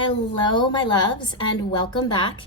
Hello, my loves, and welcome back.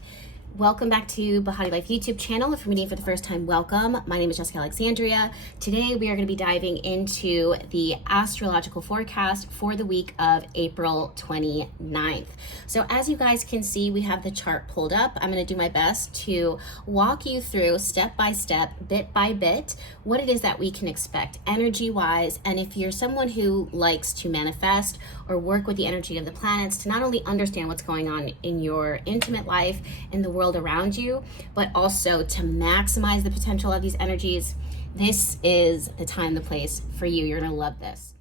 Welcome back to BehatiLife YouTube channel. If you're meeting for the first time, welcome. My name is Alexandria. Today we are going to be diving into the astrological forecast for the week of April 29th. So as you guys can see, we have the chart pulled up. I'm going to do my best to walk you through step by step, bit by bit, what it is that we can expect energy-wise. And if you're someone who likes to manifest or work with the energy of the planets to not only understand what's going on in your intimate life, in the world around you, but also to maximize the potential of these energies, this is the time, the place for you. You're gonna love this.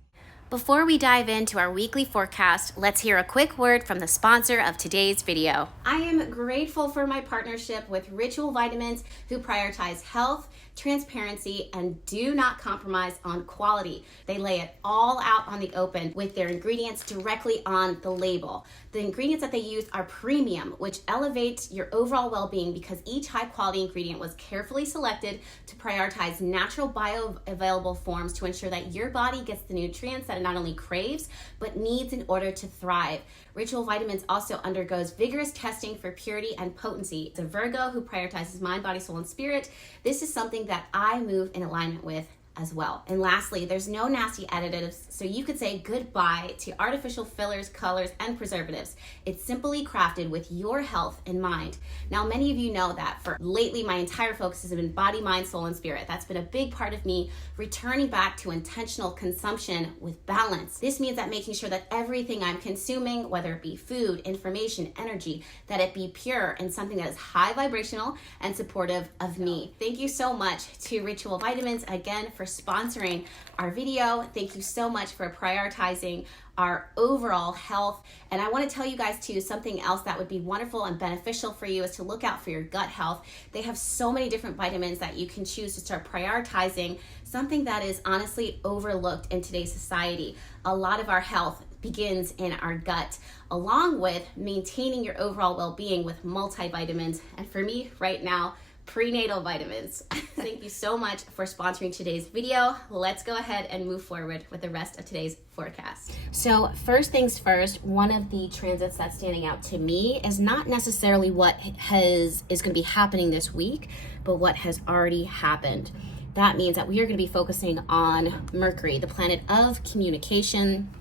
Before we dive into our weekly forecast, let's hear a quick word from the sponsor of today's video. I am grateful for my partnership with Ritual Vitamins, who prioritize health, transparency, and do not compromise on quality. They lay it all out on the open with their ingredients directly on the label. The ingredients that they use are premium, which elevates your overall well-being because each high-quality ingredient was carefully selected to prioritize natural bioavailable forms to ensure that your body gets the nutrients that it not only craves, but needs in order to thrive. Ritual Vitamins also undergoes vigorous testing for purity and potency. It's a Virgo who prioritizes mind, body, soul, and spirit. This is something that I move in alignment with as well. And lastly, there's no nasty additives, so you could say goodbye to artificial fillers, colors, and preservatives. It's simply crafted with your health in mind. Now, many of you know that for lately, my entire focus has been body, mind, soul, and spirit. That's been a big part of me returning back to intentional consumption with balance. This means that making sure that everything I'm consuming, whether it be food, information, energy, that it be pure and something that is high vibrational and supportive of me. Thank you so much to Ritual Vitamins again for sponsoring our video. Thank you so much for prioritizing our overall health. And I want to tell you guys too, something else that would be wonderful and beneficial for you is to look out for your gut health. They have so many different vitamins that you can choose to start prioritizing, something that is honestly overlooked in today's society. A lot of our health begins in our gut, along with maintaining your overall well-being with multivitamins. And for me right now, prenatal vitamins. Thank you so much for sponsoring today's video. Let's go ahead and move forward with the rest of today's forecast. So first things first, one of the transits that's standing out to me is not necessarily what is going to be happening this week, but what has already happened. That means that we are going to be focusing on Mercury, the planet of communication,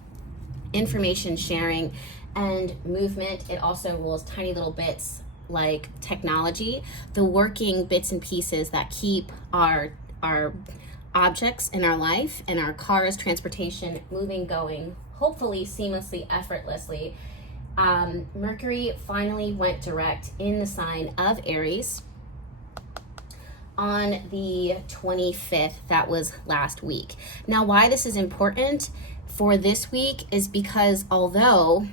information sharing, and movement. It also rules tiny little bits like technology, the working bits and pieces that keep our objects in our life and our cars, transportation, moving, going, hopefully seamlessly, effortlessly. Mercury finally went direct in the sign of Aries on the 25th. That was last week. Now, why this is important for this week is because although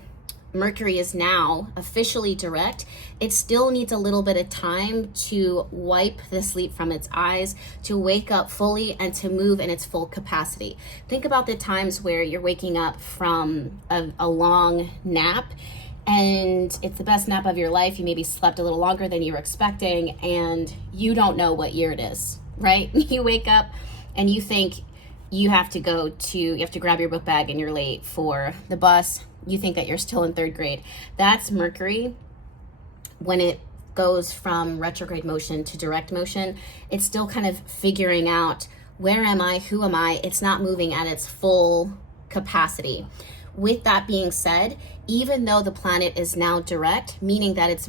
Mercury is now officially direct, it still needs a little bit of time to wipe the sleep from its eyes, to wake up fully, and to move in its full capacity. Think about the times where you're waking up from a long nap, and it's the best nap of your life. You maybe slept a little longer than you were expecting, and you don't know what year it is, right? You wake up and you think you have to grab your book bag and you're late for the bus. You think that you're still in third grade. That's Mercury. When it goes from retrograde motion to direct motion, it's still kind of figuring out, where am I? Who am I? It's not moving at its full capacity. With that being said, even though the planet is now direct, meaning that it's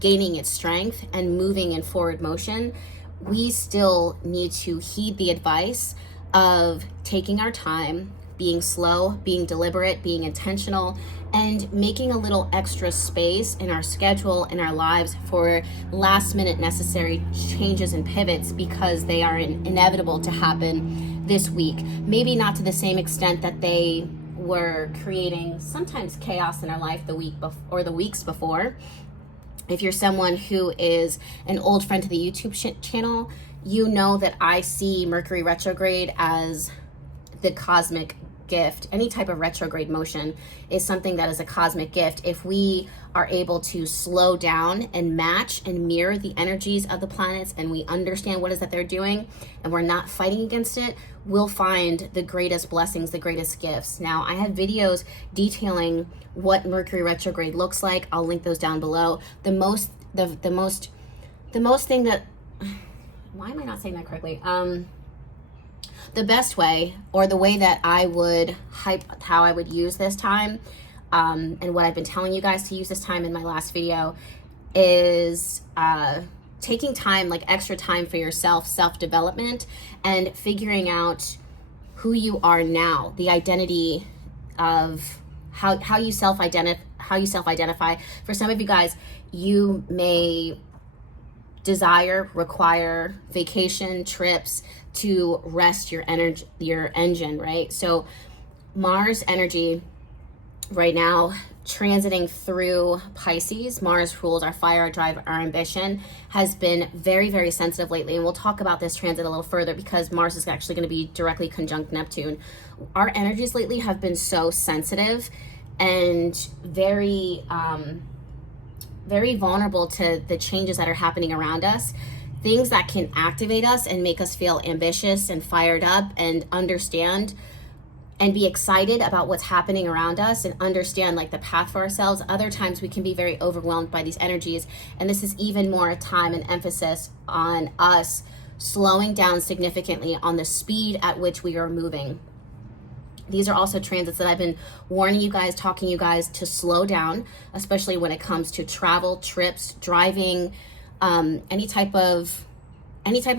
gaining its strength and moving in forward motion, we still need to heed the advice of taking our time, being slow, being deliberate, being intentional, and making a little extra space in our schedule, in our lives for last minute necessary changes and pivots, because they are inevitable to happen this week. Maybe not to the same extent that they were creating sometimes chaos in our life the week or the weeks before. If you're someone who is an old friend to the YouTube channel, you know that I see Mercury retrograde as the cosmic gift. Any type of retrograde motion is something that is a cosmic gift. If we are able to slow down and match and mirror the energies of the planets, and we understand what it is that they're doing, and we're not fighting against it, we'll find the greatest blessings, the greatest gifts. Now, I have videos detailing what Mercury retrograde looks like. I'll link those down below. The most thing that, why am I not saying that correctly? The best way, or the way that I would how I would use this time, and what I've been telling you guys to use this time in my last video, is taking time, like extra time for yourself, self-development, and figuring out who you are now, the identity of how you self-identify. For some of you guys, you may require vacation, trips to rest your energy, your engine, right? So Mars energy right now transiting through Pisces. Mars rules our fire, our drive, our ambition, has been very, very sensitive lately. And we'll talk about this transit a little further because Mars is actually going to be directly conjunct Neptune. Our energies lately have been so sensitive and very, very vulnerable to the changes that are happening around us. Things that can activate us and make us feel ambitious and fired up and understand and be excited about what's happening around us and understand like the path for ourselves. Other times we can be very overwhelmed by these energies. And this is even more a time and emphasis on us slowing down significantly on the speed at which we are moving. These are also transits that I've been warning you guys, talking you guys to slow down, especially when it comes to travel, trips, driving, any type of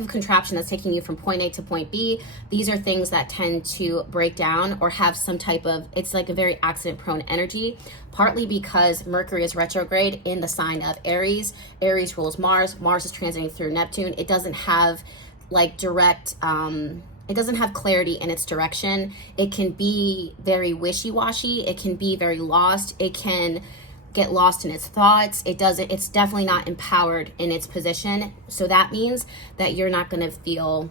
contraption that's taking you from point A to point B. These are things that tend to break down or have some type of, it's like a very accident prone energy, partly because Mercury is retrograde in the sign of Aries. Aries rules Mars. Mars is transiting through Neptune. It doesn't have like direct, it doesn't have clarity in its direction. It can be very wishy-washy. It can be very lost. It can get lost in its thoughts. It's definitely not empowered in its position. So that means that you're not going to feel,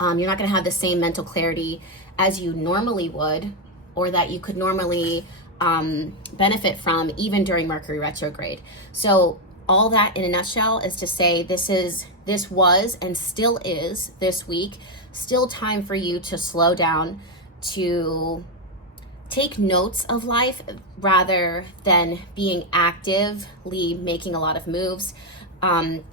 you're not going to have the same mental clarity as you normally would, or that you could normally benefit from even during Mercury retrograde. So all that in a nutshell is to say this was and still is this week, still time for you to slow down, to take notes of life rather than being actively making a lot of moves.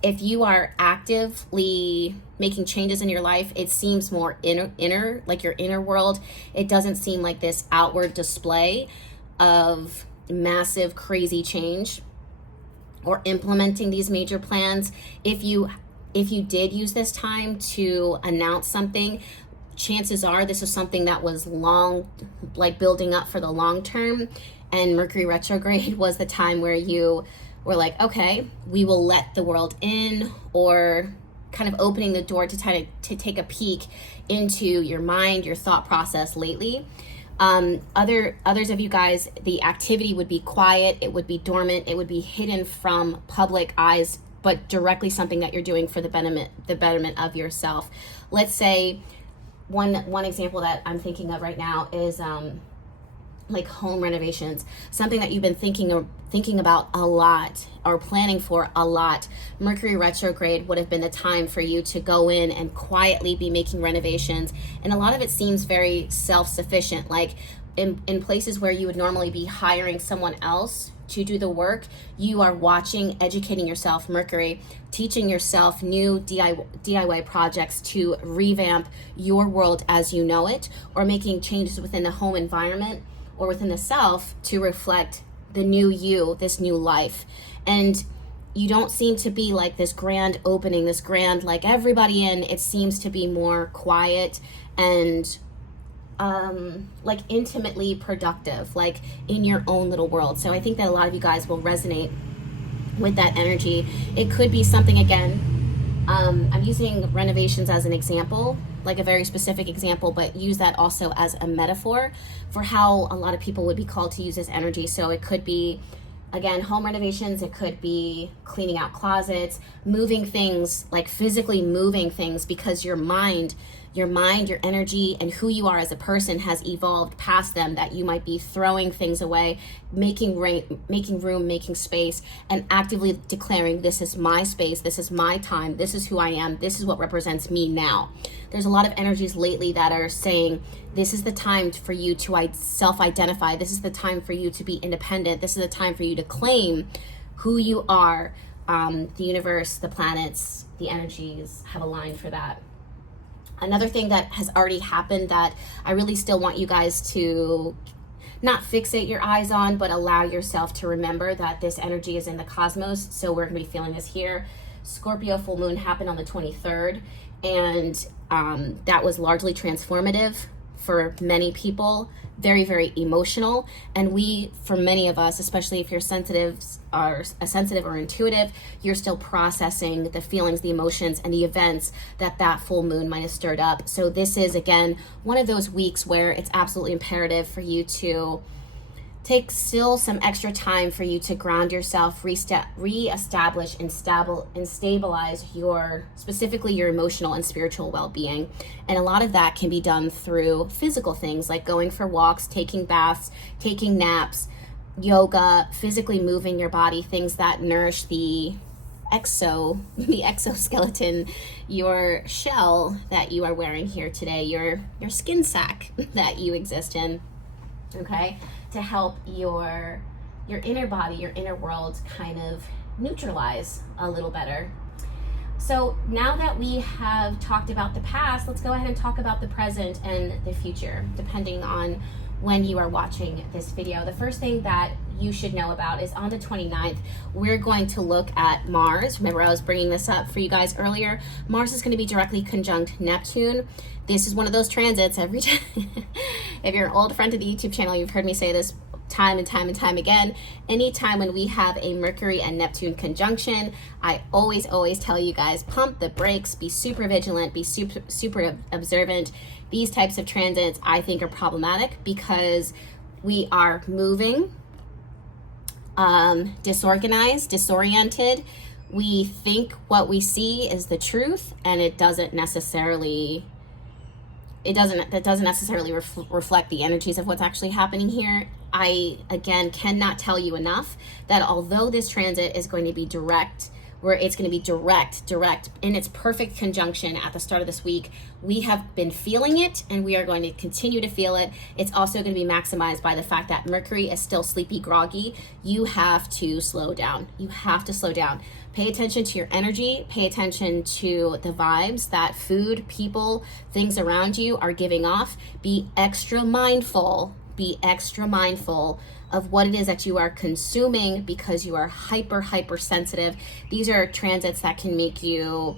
If you are actively making changes in your life, it seems more inner, like your inner world. It doesn't seem like this outward display of massive, crazy change or implementing these major plans. If you did use this time to announce something, chances are this is something that was long, like building up for the long term, and Mercury retrograde was the time where you were like, okay, we will let the world in, or kind of opening the door to take a peek into your mind, your thought process lately. Others of you guys, the activity would be quiet, it would be dormant, it would be hidden from public eyes, but directly something that you're doing for the betterment of yourself. Let's say one example that I'm thinking of right now is like home renovations, something that you've been thinking about a lot or planning for a lot. Mercury retrograde would have been the time for you to go in and quietly be making renovations, and a lot of it seems very self-sufficient, like in places where you would normally be hiring someone else to do the work, you are watching, educating yourself, Mercury, teaching yourself new DIY projects to revamp your world as you know it, or making changes within the home environment or within the self to reflect the new you, this new life. And you don't seem to be like this grand opening, this grand, like everybody in. It seems to be more quiet and like intimately productive, like in your own little world. So I think that a lot of you guys will resonate with that energy. It could be something, again, I'm using renovations as an example, like a very specific example, but use that also as a metaphor for how a lot of people would be called to use this energy. So it could be, again, home renovations. It could be cleaning out closets, moving things, like physically moving things, because your mind your mind, your energy, and who you are as a person has evolved past them, that you might be throwing things away, making room, making space, and actively declaring, this is my space, this is my time, this is who I am, this is what represents me now. There's a lot of energies lately that are saying, this is the time for you to self-identify, this is the time for you to be independent, this is the time for you to claim who you are. The universe, the planets, the energies have aligned for that. Another thing that has already happened that I really still want you guys to not fixate your eyes on, but allow yourself to remember that this energy is in the cosmos. So we're going to be feeling this here. Scorpio full moon happened on the 23rd, and that was largely transformative for many people, very, very emotional. And for many of us, especially if you're sensitive or intuitive, you're still processing the feelings, the emotions, and the events that full moon might have stirred up. So this is, again, one of those weeks where it's absolutely imperative for you to take still some extra time for you to ground yourself, reestablish and stabilize specifically your emotional and spiritual well-being. And a lot of that can be done through physical things like going for walks, taking baths, taking naps, yoga, physically moving your body, things that nourish the exoskeleton, your shell that you are wearing here today, your skin sack that you exist in, okay? To help your inner body, your inner world kind of neutralize a little better. So now that we have talked about the past, let's go ahead and talk about the present and the future, depending on when you are watching this video. The first thing that you should know about is on the 29th, we're going to look at Mars. Remember, I was bringing this up for you guys earlier. Mars is going to be directly conjunct Neptune. This is one of those transits every time. If you're an old friend to the YouTube channel, you've heard me say this time and time and time again. Anytime when we have a Mercury and Neptune conjunction, I always tell you guys, pump the brakes, be super vigilant, be super observant. These types of transits I think are problematic because we are moving, disorganized, disoriented. We think what we see is the truth, and that doesn't necessarily reflect the energies of what's actually happening here. I, again, cannot tell you enough that although this transit is going to be direct, where it's going to be direct in its perfect conjunction at the start of this week, we have been feeling it and we are going to continue to feel it. It's also going to be maximized by the fact that Mercury is still sleepy, groggy. You have to slow down. You have to slow down. Pay attention to your energy. Pay attention to the vibes that food, people, things around you are giving off. Be extra mindful. Be extra mindful of what it is that you are consuming because you are hyper sensitive. These are transits that can make you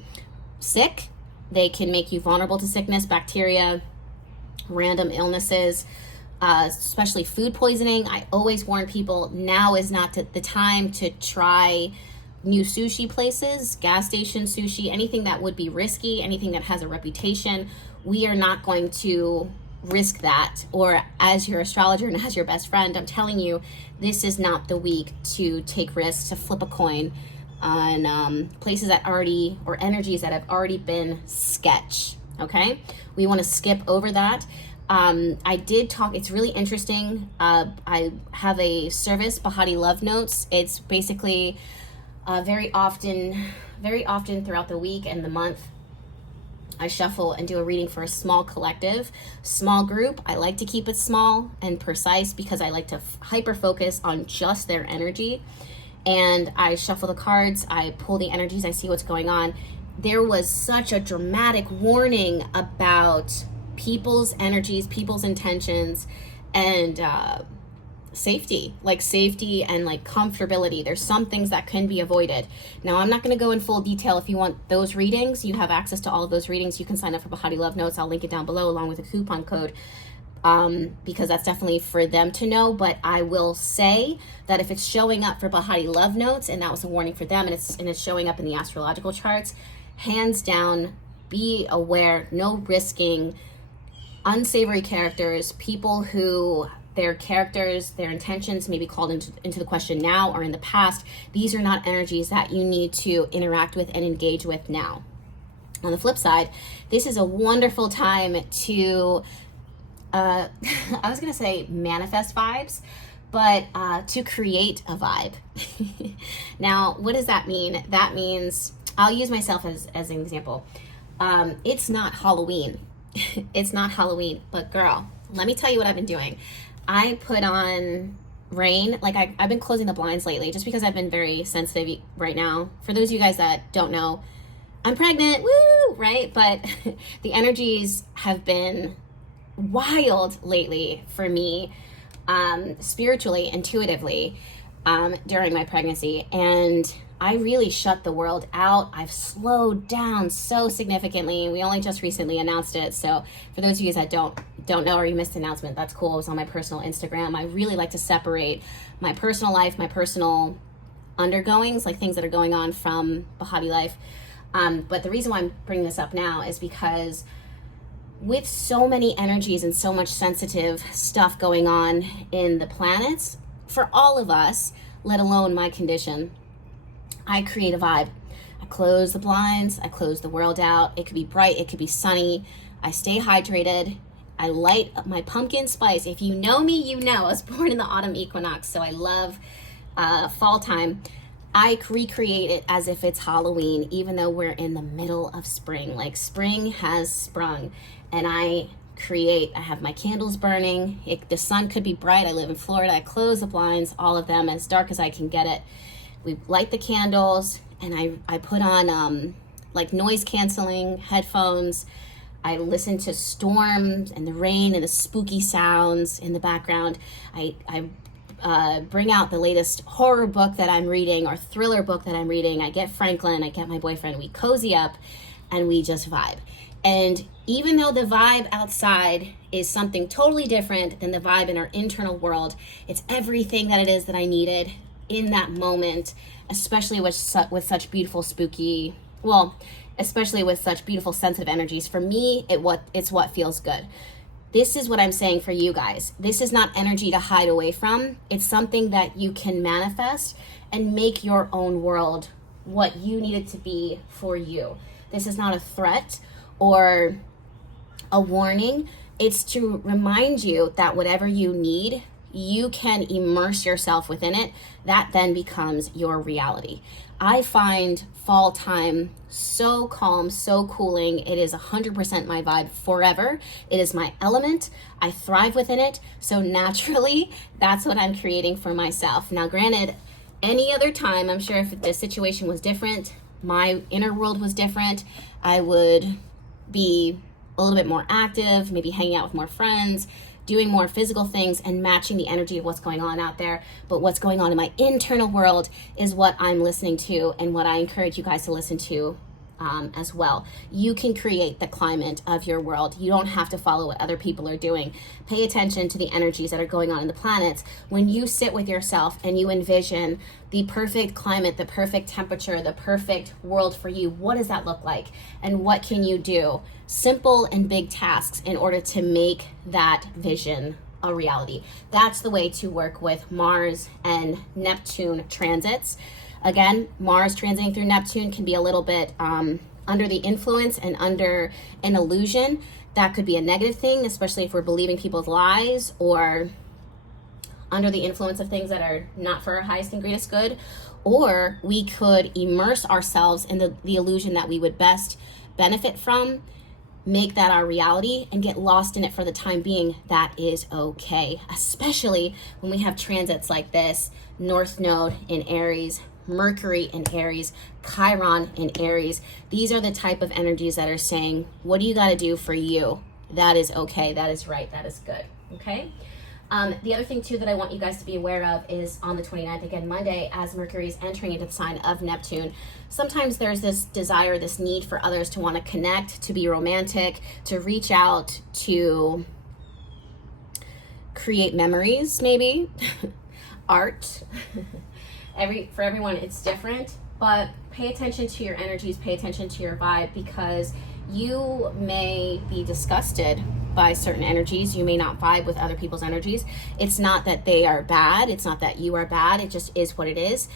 sick. They can make you vulnerable to sickness, bacteria, random illnesses, especially food poisoning. I always warn people, now is not the time to try new sushi places, gas station sushi, anything that would be risky, anything that has a reputation. We are not going to risk that. Or as your astrologer and as your best friend, I'm telling you, this is not the week to take risks, to flip a coin on places that already, or energies that have already been sketch. Okay, we want to skip over that. I did talk, it's really interesting. I have a service, BehatiLove Notes. It's basically very often throughout the week and the month, I shuffle and do a reading for a small collective, small group. I like to keep it small and precise because I like to hyper focus on just their energy. And I shuffle the cards, I pull the energies, I see what's going on. There was such a dramatic warning about people's energies, people's intentions, and safety and like comfortability. There's some things that can be avoided. Now, I'm not going to go in full detail. If you want those readings, you have access to all of those readings. You can sign up for BehatiLove Notes. I'll link it down below along with a coupon code, because that's definitely for them to know. But I will say that if it's showing up for BehatiLove Notes, and that was a warning for them, and it's showing up in the astrological charts, hands down, be aware, no risking unsavory characters, people who their characters, their intentions may be called into the question now or in the past. These are not energies that you need to interact with and engage with now. on the flip side, this is a wonderful time to, I was going to say manifest vibes, but to create a vibe. Now, what does that mean? That means, I'll use myself as an example. It's not Halloween. It's not Halloween, but girl, let me tell you what I've been doing. I put on rain. Like I've been closing the blinds lately just because I've been very sensitive right now. For those of you guys that don't know, I'm pregnant, woo, right? But the energies have been wild lately for me, spiritually, intuitively, during my pregnancy. And I really shut the world out. I've slowed down so significantly. We only just recently announced it. So for those of you that don't know or you missed the announcement, that's cool. It was on my personal Instagram. I really like to separate my personal life, my personal undergoings, like things that are going on from BehatiLife. But the reason why I'm bringing this up now is because with so many energies and so much sensitive stuff going on in the planets, for all of us, let alone my condition, I create a vibe. I close the blinds, I close the world out. It could be bright, it could be sunny. I stay hydrated. I light up my pumpkin spice. If you know me, you know I was born in the autumn equinox, so I love fall time. I recreate it as if it's Halloween, even though we're in the middle of spring. Like spring has sprung, and I have my candles burning. The sun could be bright. I live in Florida. I close the blinds, all of them, as dark as I can get it. We light the candles, and I put on like noise canceling headphones. I listen to storms and the rain and the spooky sounds in the background. I bring out the latest horror book that I'm reading or thriller book that I'm reading. I get Franklin, I get my boyfriend, we cozy up and we just vibe. And even though the vibe outside is something totally different than the vibe in our internal world, it's everything that it is that I needed in that moment, especially with such beautiful spooky, especially with such beautiful sensitive energies. For me, it's what feels good. This is what I'm saying for you guys. This is not energy to hide away from. It's something that you can manifest and make your own world what you need it to be for you. This is not a threat or a warning. It's to remind you that whatever you need, you can immerse yourself within it. That then becomes your reality. I find fall time so calm, so cooling. It is 100% my vibe forever. It is my element. I thrive within it. So naturally, that's what I'm creating for myself. Now, granted, any other time, I'm sure if the situation was different, my inner world was different, I would be a little bit more active, maybe hanging out with more friends, doing more physical things and matching the energy of what's going on out there. But what's going on in my internal world is what I'm listening to and what I encourage you guys to listen to as well. You can create the climate of your world. You don't have to follow what other people are doing. Pay attention to the energies that are going on in the planets. When you sit with yourself and you envision the perfect climate, the perfect temperature, the perfect world for you, what does that look like? And what can you do? Simple and big tasks in order to make that vision a reality. That's the way to work with Mars and Neptune transits. Again, Mars transiting through Neptune can be a little bit under the influence and under an illusion. That could be a negative thing, especially if we're believing people's lies or under the influence of things that are not for our highest and greatest good. Or we could immerse ourselves in the illusion that we would best benefit from, make that our reality, and get lost in it for the time being. That is okay, especially when we have transits like this: North Node in Aries, Mercury in Aries, Chiron in Aries. These are the type of energies that are saying, what do you got to do for you? That is okay. That is right. That is good. Okay. The other thing too that I want you guys to be aware of is on the 29th, again, Monday, as Mercury is entering into the sign of Neptune, sometimes there's this desire, this need for others to want to connect, to be romantic, to reach out, to create memories, maybe, art. For everyone, it's different, but pay attention to your energies, pay attention to your vibe, because you may be disgusted by certain energies. You may not vibe with other people's energies. It's not that they are bad. It's not that you are bad. It just is what it is.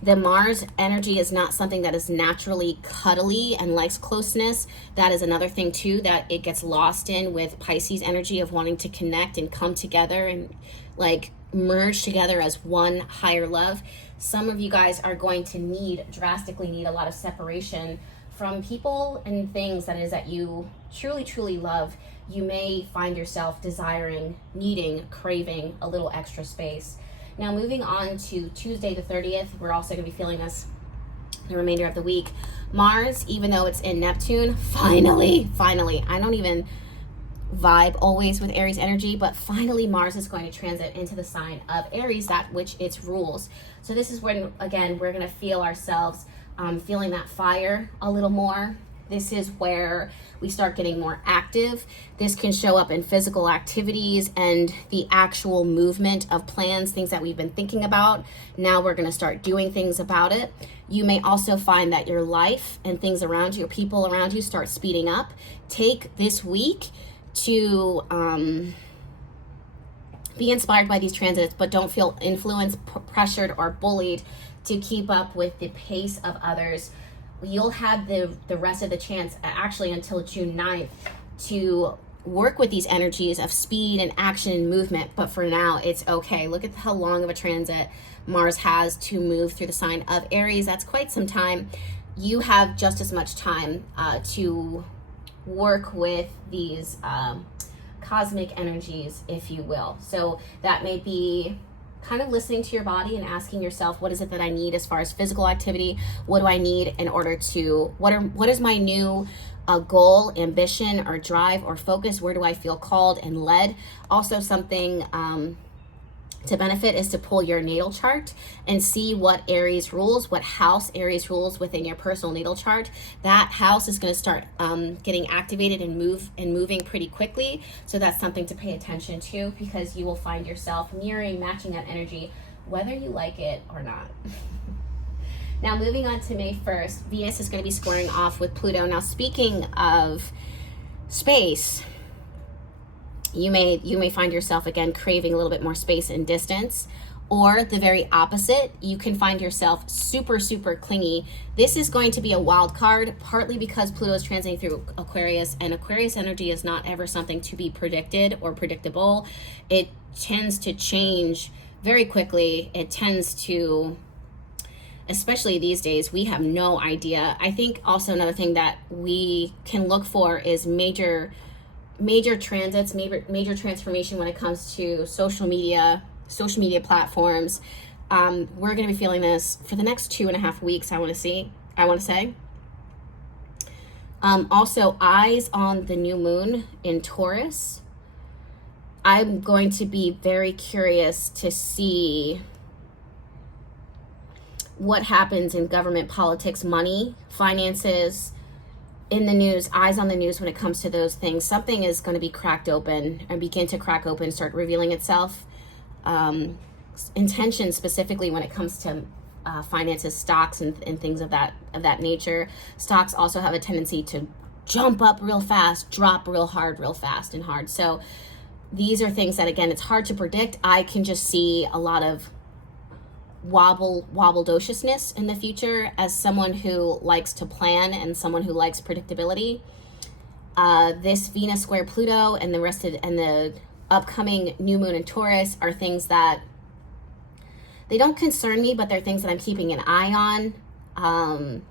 The Mars energy is not something that is naturally cuddly and likes closeness. That is another thing too, that it gets lost in with Pisces energy of wanting to connect and come together and like merge together as one higher love. Some of you guys are going to drastically need a lot of separation from people and things that is that you truly, truly love. You may find yourself desiring, needing, craving a little extra space. Now, moving on to Tuesday the 30th, we're also going to be feeling this the remainder of the week. Mars, even though it's in Neptune, finally, I don't even vibe always with Aries energy, but finally Mars is going to transit into the sign of Aries, that which it rules. So this is when, again, we're going to feel ourselves feeling that fire a little more. This is where we start getting more active. This can show up in physical activities and the actual movement of plans, things that we've been thinking about. Now we're going to start doing things about it. You may also find that your life and things around you, or people around you, start speeding up. Take this week to be inspired by these transits, but don't feel influenced, pressured, or bullied to keep up with the pace of others. You'll have the rest of the chance, actually until June 9th, to work with these energies of speed and action and movement. But for now, it's okay. Look at how long of a transit Mars has to move through the sign of Aries. That's quite some time. You have just as much time to work with these cosmic energies, if you will. So that may be kind of listening to your body and asking yourself, what is it that I need as far as physical activity? What do I need in order to, what is my new goal, ambition, or drive, or focus? Where do I feel called and led? Also, something to benefit is to pull your natal chart and see what Aries rules, what house Aries rules within your personal natal chart. That house is going to start getting activated and moving pretty quickly. So that's something to pay attention to, because you will find yourself matching that energy, whether you like it or not. Now, moving on to May 1st, Venus is going to be squaring off with Pluto. Now, speaking of space, you may find yourself again craving a little bit more space and distance, or the very opposite. You can find yourself super, super clingy. This is going to be a wild card, partly because Pluto is transiting through Aquarius, and Aquarius energy is not ever something to be predicted or predictable. It tends to change very quickly. It tends to, especially these days, we have no idea. I think also another thing that we can look for is major transits, major transformation when it comes to social media platforms. We're going to be feeling this for the next 2.5 weeks. I want to say. Also, eyes on the new moon in Taurus. I'm going to be very curious to see what happens in government, politics, money, finances, in the news, eyes on the news when it comes to those things. Something is going to be cracked open and begin to crack open, start revealing itself. Intention specifically when it comes to finances, stocks, and things of that nature. Stocks also have a tendency to jump up real fast, drop real hard, real fast and hard. So these are things that, again, it's hard to predict. I can just see a lot of wobbledociousness in the future as someone who likes to plan and someone who likes predictability. This Venus square Pluto and the upcoming new moon in Taurus are things that they don't concern me, but they're things that I'm keeping an eye on.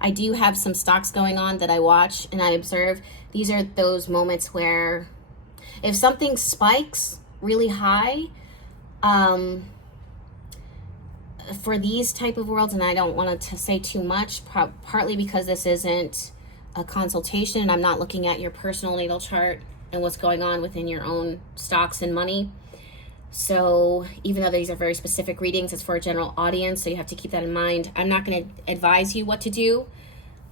I do have some stocks going on that I watch and I observe. These are those moments where if something spikes really high, for these type of worlds, and I don't want to say too much, partly because this isn't a consultation and I'm not looking at your personal natal chart and what's going on within your own stocks and money. So even though these are very specific readings, it's for a general audience, so you have to keep that in mind. I'm not going to advise you what to do,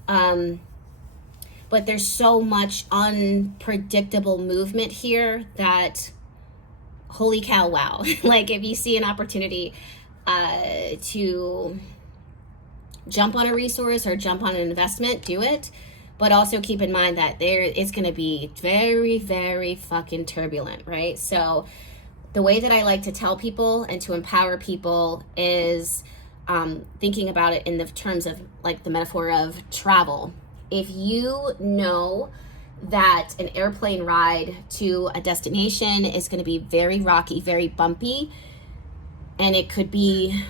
but there's so much unpredictable movement here that, holy cow, wow. Like, if you see an opportunity to jump on a resource or jump on an investment, do it. But also keep in mind that it's going to be very, very fucking turbulent, right? So the way that I like to tell people and to empower people is thinking about it in the terms of like the metaphor of travel. If you know that an airplane ride to a destination is going to be very rocky, very bumpy, and it could be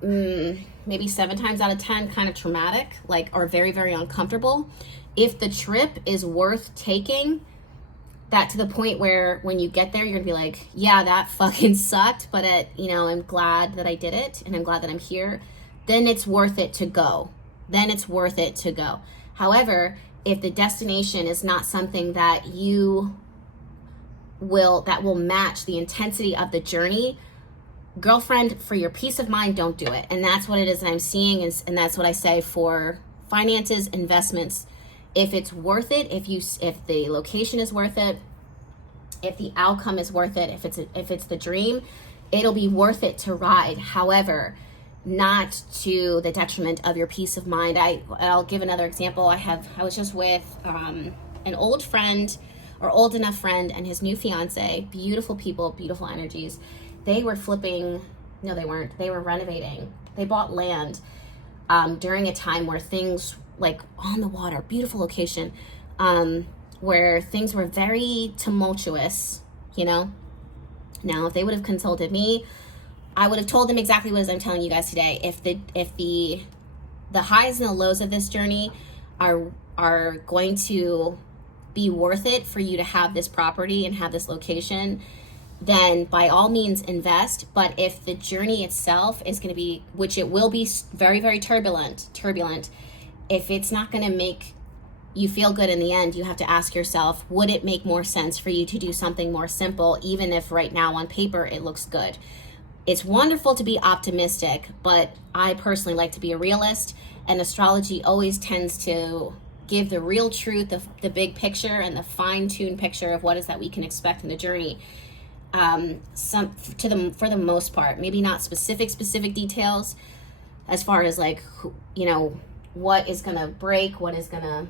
maybe 7 times out of 10 kind of traumatic, like, or very, very uncomfortable. If the trip is worth taking, that to the point where when you get there, you're gonna be like, yeah, that fucking sucked, but I'm glad that I did it, and I'm glad that I'm here, then it's worth it to go. However, if the destination is not something that will match the intensity of the journey, girlfriend, for your peace of mind, don't do it. And that's what it is that I'm seeing, and that's what I say for finances, investments. If it's worth it, if the location is worth it, if the outcome is worth it, if it's the dream, it'll be worth it to ride. However, not to the detriment of your peace of mind. I'll give another example. I was just with an old friend, or old enough friend, and his new fiance. Beautiful people, beautiful energies. They were no, they weren't. They were renovating. They bought land during a time where things, like on the water, beautiful location, where things were very tumultuous, Now, if they would have consulted me, I would have told them exactly what I'm telling you guys today. If the highs and the lows of this journey are going to be worth it for you to have this property and have this location, then by all means invest. But if the journey itself is going to be, which it will be very, very turbulent, if it's not going to make you feel good in the end, you have to ask yourself, would it make more sense for you to do something more simple, even if right now on paper it looks good? It's wonderful to be optimistic, but I personally like to be a realist, and astrology always tends to give the real truth, the big picture, and the fine-tuned picture of what is that we can expect in the journey. For the most part, maybe not specific details as far as like, what is gonna break, what is gonna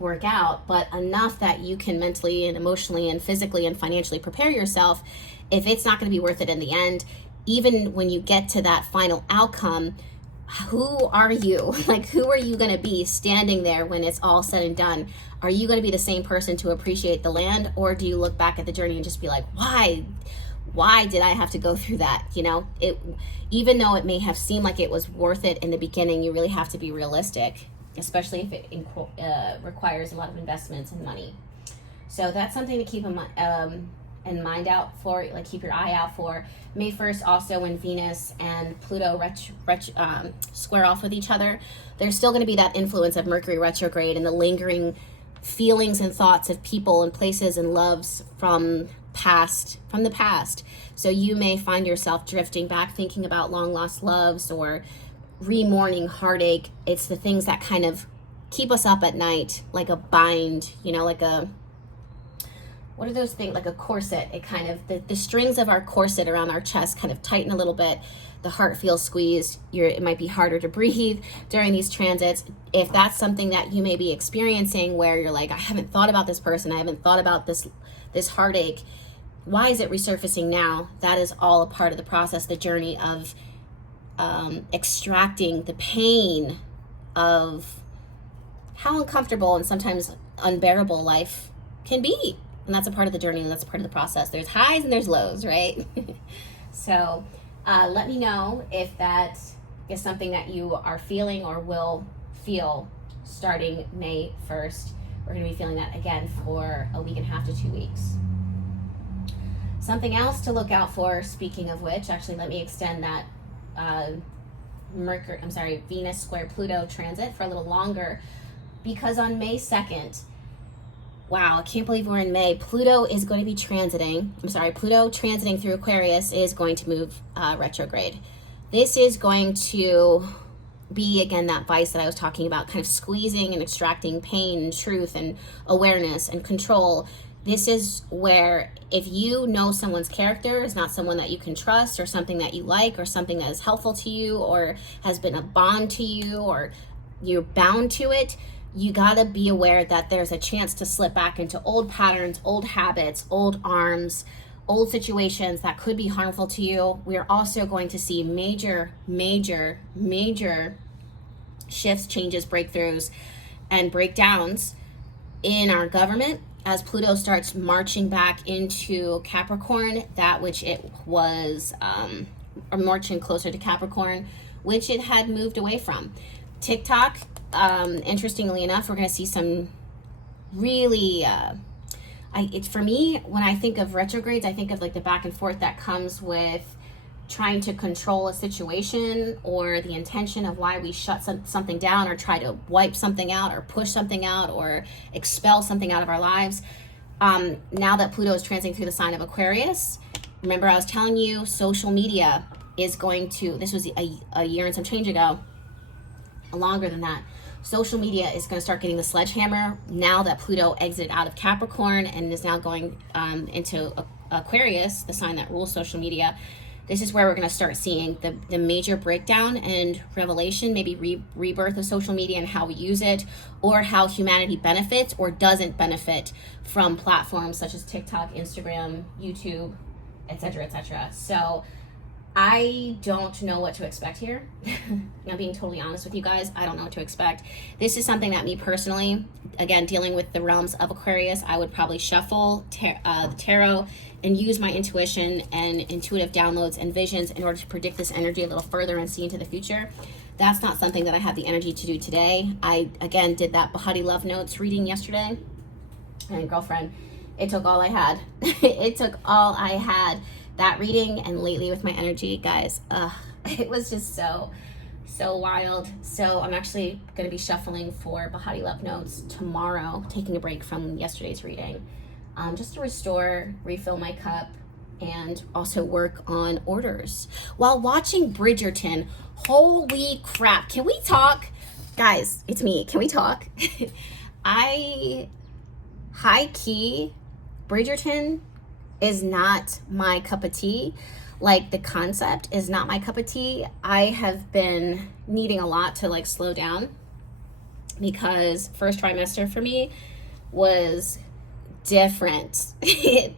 work out, but enough that you can mentally and emotionally and physically and financially prepare yourself. If it's not going to be worth it in the end, even when you get to that final outcome, who are you? Like, who are you going to be standing there when it's all said and done? Are you going to be the same person to appreciate the land, or do you look back at the journey and just be like, why did I have to go through that? Even though it may have seemed like it was worth it in the beginning, you really have to be realistic, especially if it requires a lot of investments and money. So that's something to keep in mind out for, like, keep your eye out for. May 1st, also, when Venus and Pluto square off with each other, there's still going to be that influence of Mercury retrograde and the lingering feelings and thoughts of people and places and loves from the past. So you may find yourself drifting back, thinking about long lost loves or re-mourning heartache. It's the things that kind of keep us up at night, like a bind, like what are those things, like a corset. It kind of, the strings of our corset around our chest kind of tighten a little bit. The heart feels squeezed. It might be harder to breathe during these transits. If that's something that you may be experiencing, where you're like, I haven't thought about this person, I haven't thought about this heartache, why is it resurfacing now? That is all a part of the process, the journey of extracting the pain of how uncomfortable and sometimes unbearable life can be. And that's a part of the journey, and that's a part of the process. There's highs and there's lows, right? So let me know if that is something that you are feeling or will feel starting May 1st. We're going to be feeling that again for a week and a half to 2 weeks. Something else to look out for, speaking of which, actually, let me extend that Venus square Pluto transit for a little longer, because on May 2nd, wow, I can't believe we're in May, Pluto transiting through Aquarius is going to move retrograde. This is going to be, again, that vice that I was talking about, kind of squeezing and extracting pain and truth and awareness and control. This is where, if you know someone's character is not someone that you can trust, or something that you like, or something that is helpful to you, or has been a bond to you, or you're bound to it, you gotta be aware that there's a chance to slip back into old patterns, old habits, old arms, old situations that could be harmful to you. We are also going to see major shifts, changes, breakthroughs, and breakdowns in our government as Pluto starts marching back into Capricorn, that which it was, or marching closer to Capricorn, which it had moved away from. Tik Tok, interestingly enough, we're going to see some really, for me, when I think of retrogrades, I think of like the back and forth that comes with trying to control a situation, or the intention of why we shut something down or try to wipe something out or push something out or expel something out of our lives. Now that Pluto is transiting through the sign of Aquarius, remember I was telling you social media is going to, this was a year and some change ago, longer than that. Social media is going to start getting the sledgehammer now that Pluto exited out of Capricorn and is now going into Aquarius, the sign that rules social media. This is where we're going to start seeing the major breakdown and revelation, maybe rebirth of social media and how we use it, or how humanity benefits or doesn't benefit from platforms such as TikTok, Instagram, YouTube, etc., etc. So I don't know what to expect here. I'm being totally honest with you guys. I don't know what to expect. This is something that me personally, again, dealing with the realms of Aquarius, I would probably shuffle the tarot and use my intuition and intuitive downloads and visions in order to predict this energy a little further and see into the future. That's not something that I have the energy to do today. I, again, did that BehatiLove notes reading yesterday. And girlfriend, it took all I had. It took all I had. That reading, and lately with my energy, guys, it was just so wild. So I'm actually going to be shuffling for BehatiLove notes tomorrow, taking a break from yesterday's reading, just to restore, refill my cup, and also work on orders while watching Bridgerton. Holy crap. Can we talk? Guys, it's me. Can we talk? High key, Bridgerton is not my cup of tea. Like, the concept is not my cup of tea. I have been needing a lot to like slow down, because first trimester for me was different.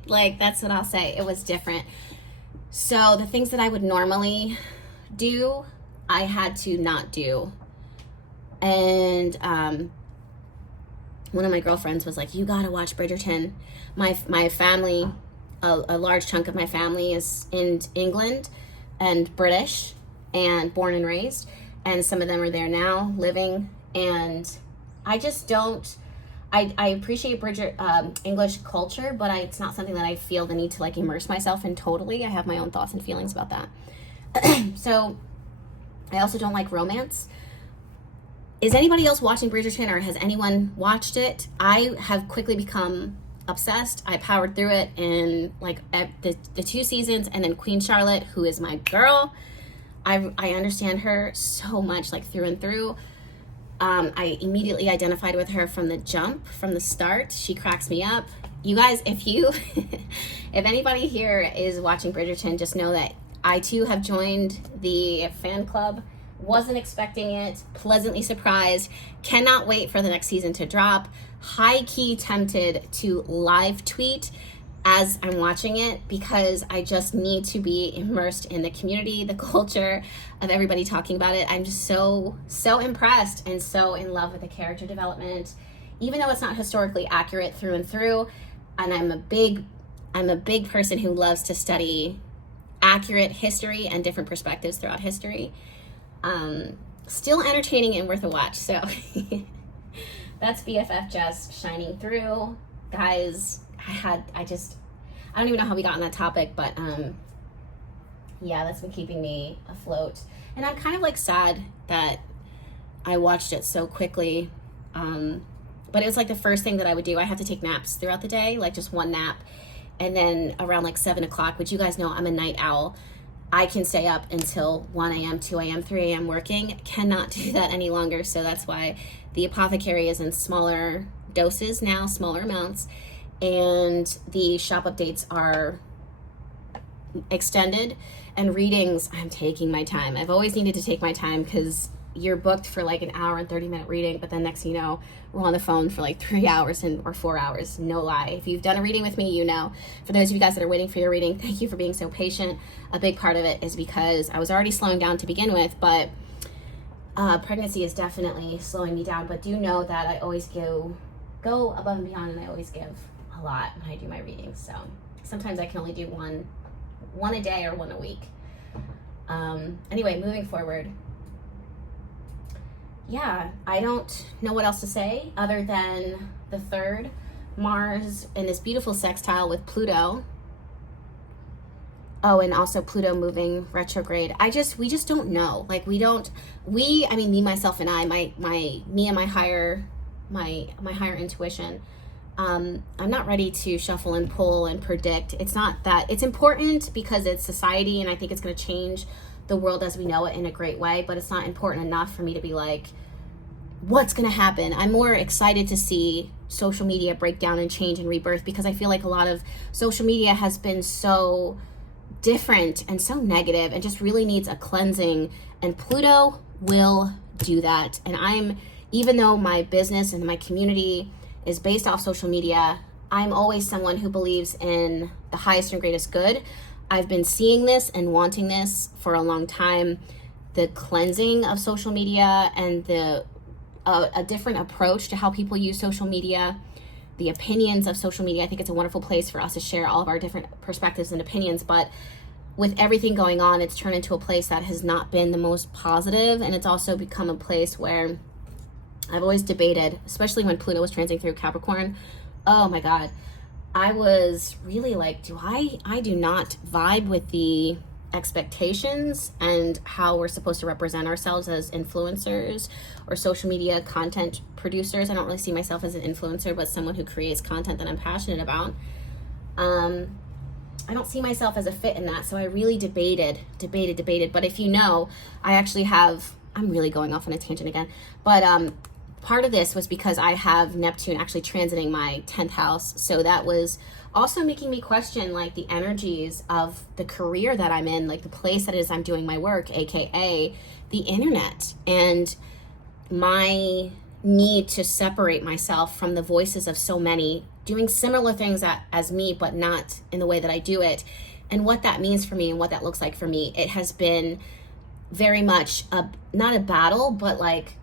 Like, that's what I'll say. It was different. So the things that I would normally do, I had to not do. And one of my girlfriends was like, you gotta watch Bridgerton. My family, a large chunk of my family is in England and British and born and raised, and some of them are there now living, and I just don't, I appreciate English culture, but it's not something that I feel the need to like immerse myself in totally. I have my own thoughts and feelings about that. So I also don't like romance. Is anybody else watching Bridgerton, or has anyone watched it? I have quickly become obsessed. I powered through it in like the 2 seasons, and then Queen Charlotte, who is my girl, I understand her so much, like through and through. I immediately identified with her from the jump, from the start. She cracks me up. You guys, if anybody here is watching Bridgerton, just know that I too have joined the fan club. Wasn't expecting it, pleasantly surprised, cannot wait for the next season to drop. High key tempted to live tweet as I'm watching it, because I just need to be immersed in the community, the culture of everybody talking about it. I'm just so impressed and so in love with the character development, even though it's not historically accurate through and through. And I'm a big person who loves to study accurate history and different perspectives throughout history. Still entertaining and worth a watch. So that's BFF just shining through, guys. I don't even know how we got on that topic, but yeah, that's been keeping me afloat. And I'm kind of like sad that I watched it so quickly. But it was like the first thing that I would do. I have to take naps throughout the day, like just one nap. And then around like 7 o'clock, which you guys know I'm a night owl, I can stay up until 1 a.m., 2 a.m., 3 a.m. working. Cannot do that any longer. So that's why the apothecary is in smaller doses now, smaller amounts. And the shop updates are extended. And readings, I'm taking my time. I've always needed to take my time because you're booked for like an hour and 30-minute reading, but then next thing you know, we're on the phone for like 3 hours or 4 hours. No lie. If you've done a reading with me, you know. For those of you guys that are waiting for your reading, thank you for being so patient. A big part of it is because I was already slowing down to begin with, but pregnancy is definitely slowing me down. But do know that I always go above and beyond, and I always give a lot when I do my readings. So sometimes I can only do one a day or one a week. Anyway, moving forward. Yeah, I don't know what else to say other than the 3rd, Mars in this beautiful sextile with Pluto. Oh, and also Pluto moving retrograde. We just don't know. Like me, myself, and I, my higher intuition. I'm not ready to shuffle and pull and predict. It's not that. It's important because it's society, and I think it's going to change the world as we know it in a great way, but it's not important enough for me to be like, what's going to happen? I'm more excited to see social media break down and change and rebirth, because I feel like a lot of social media has been so different and so negative and just really needs a cleansing, and Pluto will do that. And even though my business and my community is based off social media, I'm always someone who believes in the highest and greatest good. I've been seeing this and wanting this for a long time. The cleansing of social media and a different approach to how people use social media, the opinions of social media. I think it's a wonderful place for us to share all of our different perspectives and opinions. But with everything going on, it's turned into a place that has not been the most positive. And it's also become a place where I've always debated, especially when Pluto was transiting through Capricorn. Oh my God. I was really like, I do not vibe with the expectations and how we're supposed to represent ourselves as influencers or social media content producers. I don't really see myself as an influencer, but someone who creates content that I'm passionate about. I don't see myself as a fit in that. So I really debated. But if you know, I'm really going off on a tangent again, but part of this was because I have Neptune actually transiting my 10th house. So that was also making me question like the energies of the career that I'm in, like the place that it is I'm doing my work, AKA the internet, and my need to separate myself from the voices of so many doing similar things as me, but not in the way that I do it, and what that means for me and what that looks like for me. It has been very much not a battle, but like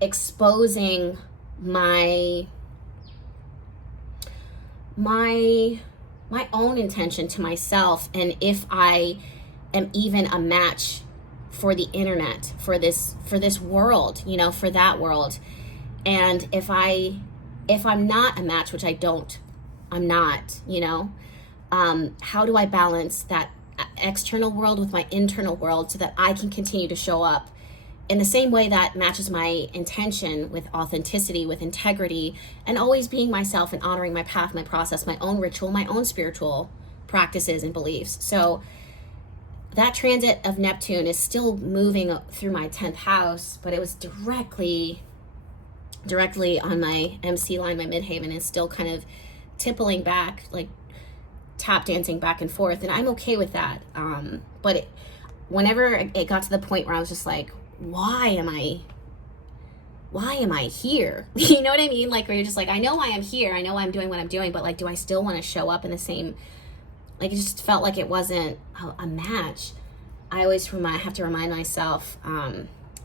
exposing my own intention to myself, and if I am even a match for the internet, for this world, for that world. And if I'm not a match, which I'm not, how do I balance that external world with my internal world so that I can continue to show up in the same way that matches my intention, with authenticity, with integrity, and always being myself and honoring my path, my process, my own ritual, my own spiritual practices and beliefs. So that transit of Neptune is still moving through my 10th house, but it was directly on my MC line, my midhaven, and still kind of tippling back, like tap dancing back and forth. And I'm okay with that. But whenever it got to the point where I was just like, why am I here? You know what I mean? Like, where you're just like, I know why I'm here. I know why I'm doing what I'm doing, but like, do I still want to show up in the same, like, it just felt like it wasn't a match. I always have to remind myself,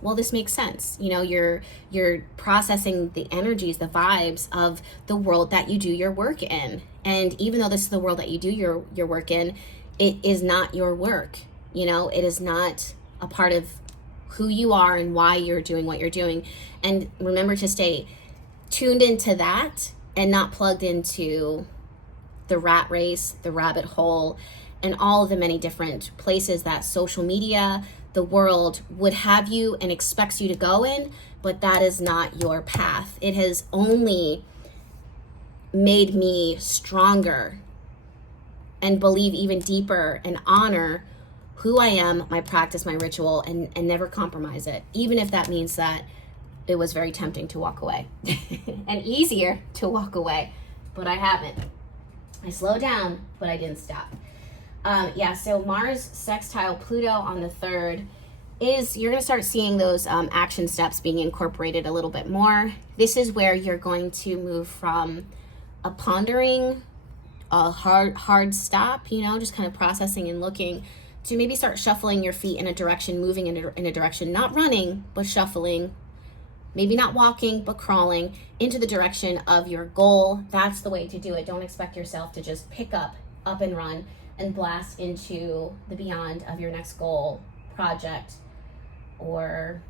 well, this makes sense. You're processing the energies, the vibes of the world that you do your work in. And even though this is the world that you do your work in, it is not your work. It is not a part of who you are and why you're doing what you're doing. And remember to stay tuned into that and not plugged into the rat race, the rabbit hole, and all of the many different places that social media, the world would have you and expects you to go in, but that is not your path. It has only made me stronger and believe even deeper and honor who I am, my practice, my ritual, and never compromise it, even if that means that it was very tempting to walk away and easier to walk away, but I haven't. I slowed down, but I didn't stop. So Mars sextile Pluto on the 3rd, is you're going to start seeing those action steps being incorporated a little bit more. This is where you're going to move from a pondering, a hard stop, you know, just kind of processing and looking, to maybe start shuffling your feet in a direction, moving in a direction, not running, but shuffling, maybe not walking, but crawling into the direction of your goal. That's the way to do it. Don't expect yourself to just pick up and run and blast into the beyond of your next goal, project, or,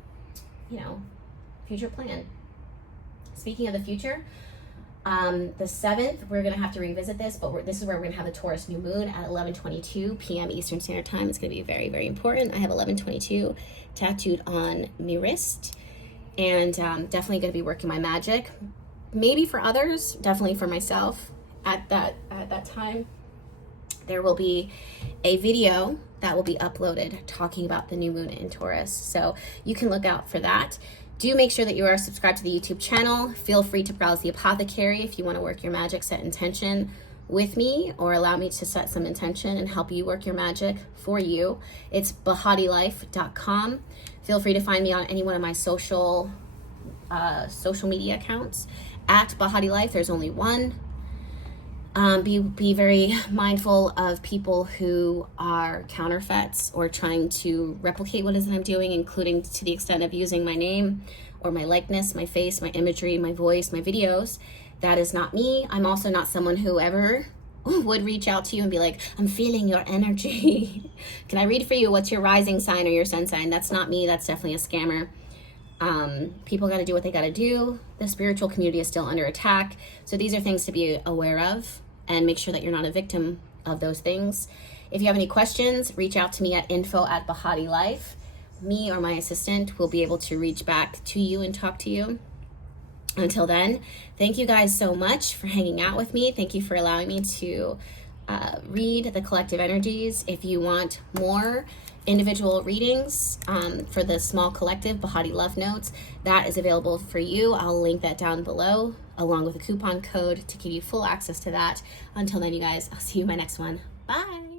you know, future plan. Speaking of the future, the 7th, we're going to have to revisit this, but this is where we're going to have the Taurus new moon at 11:22 p.m. Eastern Standard Time. It's going to be very, very important. I have 11:22 tattooed on my wrist, and definitely going to be working my magic. Maybe for others, definitely for myself. At that time, there will be a video that will be uploaded talking about the new moon in Taurus, so you can look out for that. Do make sure that you are subscribed to the YouTube channel. Feel free to browse the apothecary if you want to work your magic, set intention with me, or allow me to set some intention and help you work your magic for you. It's BehatiLife.com. Feel free to find me on any one of my social media accounts at BehatiLife. There's only one. Be very mindful of people who are counterfeits or trying to replicate what it is that I'm doing, including to the extent of using my name or my likeness, my face, my imagery, my voice, my videos. That is not me. I'm also not someone who ever would reach out to you and be like, I'm feeling your energy. Can I read for you? What's your rising sign or your sun sign? That's not me. That's definitely a scammer. People got to do what they got to do. The spiritual community is still under attack. So these are things to be aware of, and make sure that you're not a victim of those things. If you have any questions, reach out to me at info@BehatiLife. Me or my assistant will be able to reach back to you and talk to you. Until then, thank you guys so much for hanging out with me. Thank you for allowing me to read the collective energies. If you want more individual readings for the small collective BehatiLove notes, that is available for you. I'll link that down below along with a coupon code to give you full access to that. Until then, you guys, I'll see you in my next one. Bye.